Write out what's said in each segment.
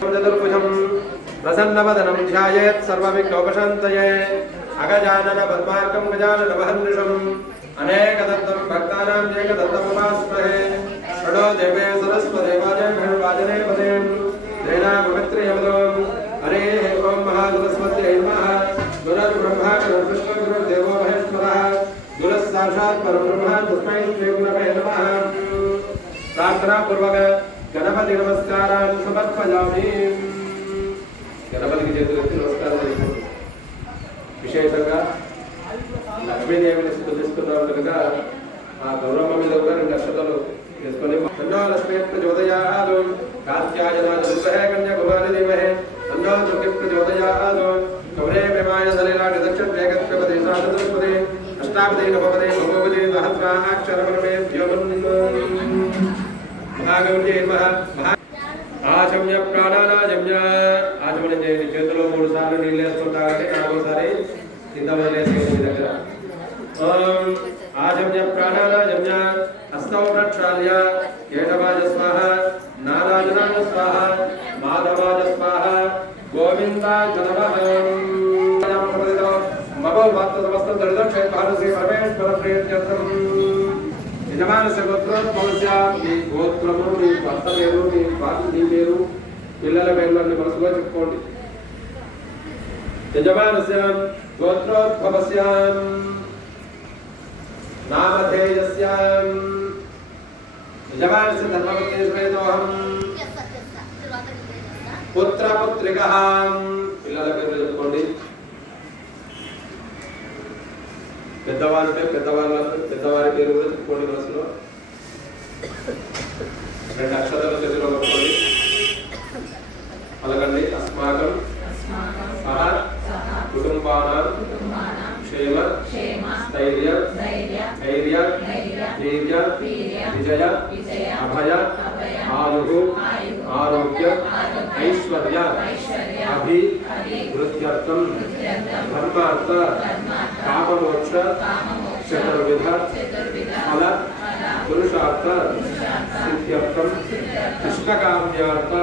चतुर्भुजं प्रसन्नवदनं ध्यायेत् सर्वविघ्नोपशान्तये अगजानन पद्मार्कं गजाननमहर्निशम् अनेकदन्तं भक्तानां एकदन्तमुपास्महे षडो देवे सरस्वते वाजने पदे देना पवित्रे यमदों हरेः ॐ महासरस्वत्यै नमः गुरुर्ब्रह्मा गुरुर्विष्णुः गुरुर्देवो महेश्वरः गुरुः साक्षात् परब्रह्म तस्मै श्री गुरवे नमः प्रार्थनापूर्वक गणपति नमस्कारान् समर्पयामि गणपति చేతులెత్తి నమస్కారం చేసుకోండి విశేషంగా లక్ష్మీదేవిని స్తుతిస్తున్నాం కనుక ఆ గౌరమ్మ మీద కూడా 2 అక్షతలు వేసుకొని తన్నో లక్ష్మీ ప్రచోదయాత్ కాత్యాయనాయ విద్మహే కన్యాకుమారి ధీమహి తన్నో దుర్గి ప్రచోదయాత్ కౌరే విమాయ సలీలాటి దక్షిణ వేగత్వపదే సాధనపదే అష్టాపదే నవపదే భగవదే సహస్రాక్షరమే వ్యోమన్నిమో महागौरी महा आचम्य प्राणानाचम्य आचमन చేతిలో 3 సార్లు నీళ్ళు వేసుకుంటారంటే 4వ సారి కింద వదిలేసేయండి మీ దగ్గర ఓం ఆచమ్య ప్రాణానాచమ్య హస్తౌ ప్రక్షాళ్య కేశవాజ స్వాహ నారాయణాయ స్వాహ మాధవాయ స్వాహ గోవిందాయ నమః మమో భక్త సమస్త దరిద్ర క్షేత్రస్య పరమేశ్వర ప్రియత్యర్థం యజమానస్య గోత్రోద్భవస్య మీ గోత్రము మీ భర్త పేరు మీ భార్య పేరు పిల్లల పేర్లన్నీ మనసులో చెప్పుకోండి యజమానస్య గోత్రోద్భవస్య నామధేయస్య యజమానస్య ధర్మపత్ని సమేతోహం పుత్ర పుత్రికః పిల్లల పేర్లు చెప్పుకోండి పెద్దవారి పేరు కూడా చెప్పుకోండి మనసులో 2 అక్షరాల చేతిలో పట్టుకోండి పలకండి అస్మాకం సహ కుటుంబానాం క్షేమ స్థైర్య ధైర్య వీర్య విజయ అభయ ఆయు ఆరోగ్య ఐశ్వర్య అభివృద్ధ్యర్థం ధర్మార్థ కామమోక్ష చతుర్విధ ఫల పురుషార్థ సిద్ధ్యర్థం ఇష్టకామ్యార్థ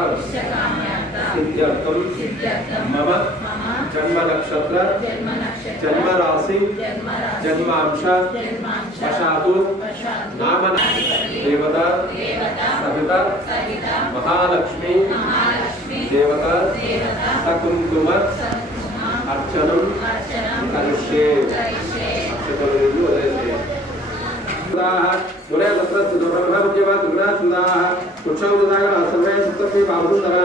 సిద్ధ్యర్థం మమ జన్మ నక్షత్ర జన్మ రాశి జన్మాంశ వశాతు నామ దేవత సహిత మహాలక్ష్మి దేవత సకుంకుమ అర్చనం కరిష్యే అక్షతలు వదిలేసేయండి दुरे तत्रस्य दुर्ब्रह्मविद्यवा दुर्नाथुदाः कुक्षौदागण सर्वे सप्तमी बाहुसुन्दर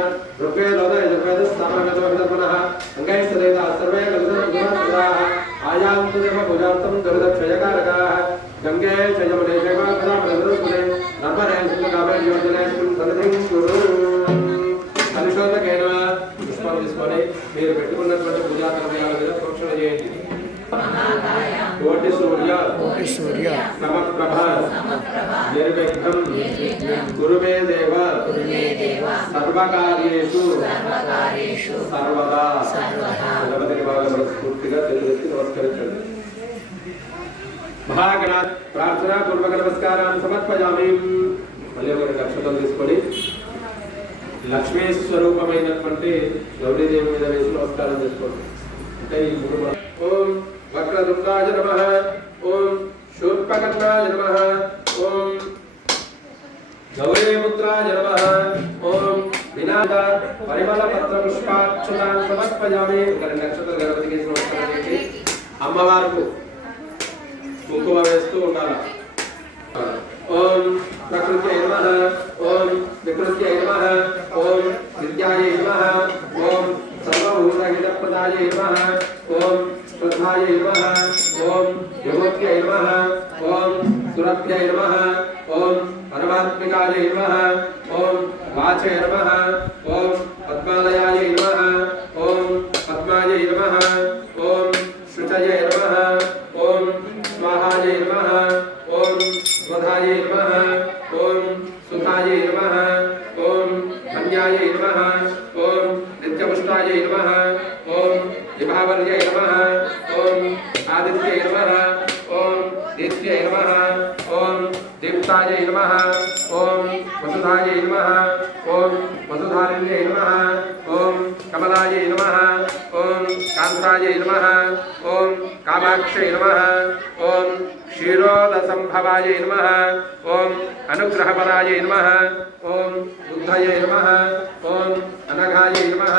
ऋग्वे लोदय जगवेदः सामगतो हितपुनः अङ्गैः सदेता सर्वे गन्धर्वगुणाः आयान्तु देव पूजार्थं दुर्दक्षयकारकाः गङ्गे च यमुने चैव कदामलगुरुकुले नर्मदे सुन्दरकामे योजने सन्निधिं कुरु కలుషోదకేన పుష్పాలు తీసుకొని మీరు పెట్టుకున్నటువంటి పూజా ద్రవ్యాల మీద ప్రోక్షణ చేయండి కోటి సూర్య సమప్రభ నిర్విఘ్నం గురుమే దేవ సర్వకార్యేషు సర్వదా గణపతిని బాగా మనస్ఫూర్తిగా తెలుగెత్తి నమస్కరించండి మహాగణాత్ ప్రార్థనా పూర్వక నమస్కారాన్ని సమర్పయామి మళ్ళీ ఒక అక్షతలు తీసుకొని లక్ష్మీ స్వరూపమైనటువంటి గౌరీదేవి మీద వేసి నమస్కారం చేసుకోండి అంటే ఈ 3 ఓం వక్రతుండాయ నమః ఓం శూర్పకర్ణాయ నమః ఓం గౌరీపుత్రాయ నమః ఓం వినాద పరిమళ పత్ర పుష్పాక్షతాన్ సమర్పయామి. 2 నక్షత్రాలు గణపతికి నమస్కారం చేసి అమ్మవారికి కుంకుమ వేస్తూ ఉండాలి. ఓం ప్రకృత్యై నమః ఓం వికృత్యై నమః ఓం విద్యాయై నమః ఓం సర్వభూతహితప్రదాయై నమః ఓం శ్రద్ధాయై నమః ఓం విభూత్యై నమః ఓం సురభ్యై నమః ఓం పరమాత్మికాయై నమః ఓం వాచై నమః ఓం పద్మాలయాయై నమః ఓం పద్మాయై నమః ఓం శృతయై నమః ఓం స్వాహాయై నమః ఓం స్వధాయై నమః ఓం సుధాయై నమః ఓం ధన్యాయై నమః ఓం నిత్యపుష్టాయై నమః ఓం విభావర్యై నమః ఓం ఆదిత్యై నమః ఓం నిత్యై నమః नमः ओम दीप्ताय नमः ओम वसुधाय नमः ओम वसुधारिण्ये नमः ओम कमलाय नमः ओम कांताय नमः ओम कामाक्षे नमः ओम क्षीरोदसंभवाय नमः ओम अनुग्रहपराय नमः ओम बुद्धये नमः ओम अनघाय नमः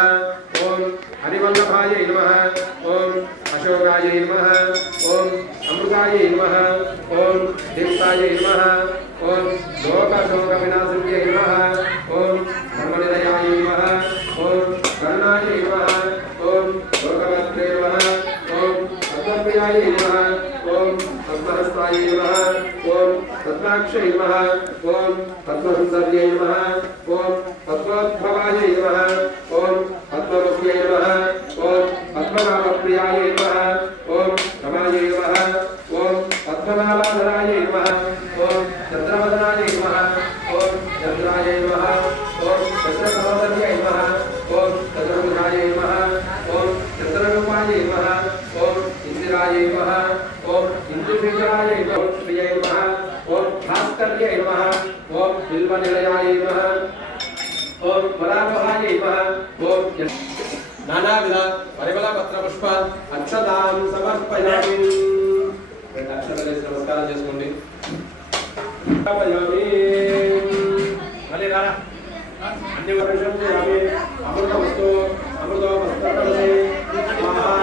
ओम हरिवल्लभाय नमः ओम अशोकाय नमः ओम अमृताय नमः ओम दीप्ताय नमः ओम लोकशोकविनाशिन्ये नमः ओम धर्मनिलयाय नमः ओम करुणाय नमः ओम लोकवत्रे नमः ओम पद्मप्रियाय नमः ओम पद्महस्ताय नमः ओम पद्माक्षे नमः ओम पद्मसुन्दर्ये नमः ओम पद्मोद्भवाय नमः ओम पद्ममुख्ये नमः ओम पद्मनाभप्रियाय नमः ओम रमाय नमः ओम पद्मनाभधराय नमः ओम चन्द्रवदनाय नमः ओम चन्द्राय नमः ओम चन्द्रसहोदर्ये नमः ओम चतुर्भुजाय नमः ओम चन्द्ररूपाय नमः ओम इंदिराय नमः ओम इंदुशेखराय नमः प्रिये नमः ओम भास्कर्ये नमः ओम बिल्वनिलयाय नमः ओम पराभवाय नमः ओम नानाविध परिमళपत्रपुष्प अक्षतां समर्पयामि अक्षतले नमस्कारं చేసుకోండి సమర్పయామి మళ్ళీ రారా అన్ని వర్షం చేయాలి అమృతవస్తు అమృతవస్తు స్వాహా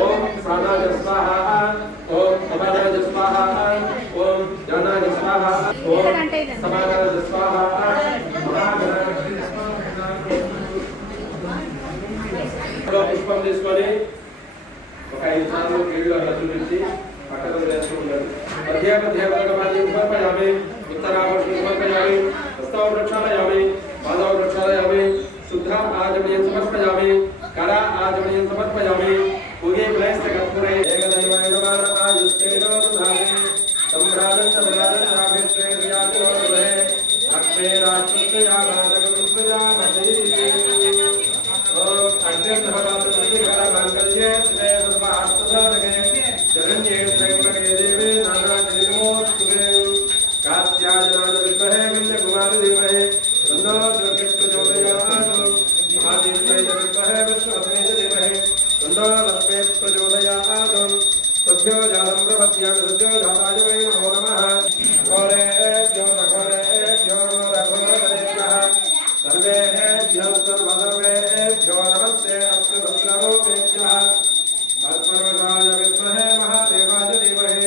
ఓం సానాయ స్వాహా ఓం సమానాయ స్వాహా ఓం జ్ఞానాయ స్వాహా ఓం సమానాయ స్వాహా పుష్పం తీసుకొని ఒక 5 సార్లు కీళ్ళు అలా చూపించి పక్కన వేసుకుంటారు मध्य समर्पयामि उत्तरावर्षं समर्पयामि हस्तौ प्रक्षालयामि पादौ प्रक्षालयामि शुद्ध आचमनीयं समर्पयामि कर आचमनीयं समर्पयामि पूगे क्लैस्तकर्पूरे एकदैवाय नमः आयुष्तेनो दुधारे सम्भ्राजं च विराजं राभिष्टे क्रियाचरो गृहे लक्ष्मे राष्ट्रस्य यामादकं प्रजामति ओम अग्निर्धवातुर्ति करमाङ्गल्ये त्रे सर्वार्थसाधके शरण्ये त्र्यम्बके देवे नानाजलिमोस्तुते कात्यायनाय विद्महे कन्याकुमारी धीमहि तन्नो दुर्गे प्रचोदयात् महादेव्यै विद्महे विष्णुपत्न्यै धीमहि तन्नो लक्ष्मी प्रचोदयात् सद्यो जातं प्रपद्यामि सद्यो जाताय वै नमो नमः घोरेभ्यो घोरेभ्यो रघुवरेभ्यः सर्वेभ्यो सर्वसर्वेभ्यो नमस्ते अस्तु भद्ररूपेभ्यः आत्मनोजाय विद्महे महादेवाय धीमहि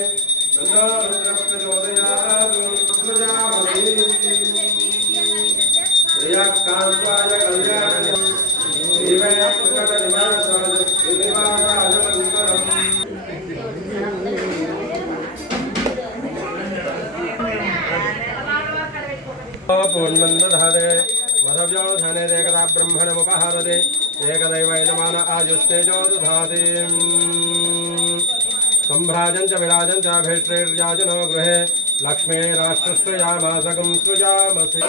तन्नो रुद्रः प्रचोदयात् प्रजामहि श्रियकान्ताय कल्याणं श्रीमय प्रकटनिवासाय श्रीनिवासाय पूर्णन्दधारे मधव्योधाने एकदा ब्रह्मणमुपहारते एकदैव यजमान आयुस्तेजो दधाति सम्भ्राजं च विराजं च भेष्ट्रेर्याजनो गृहे लक्ष्मे राष्ट्रश्रयामासकं सृजामसि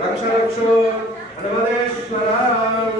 रक्षण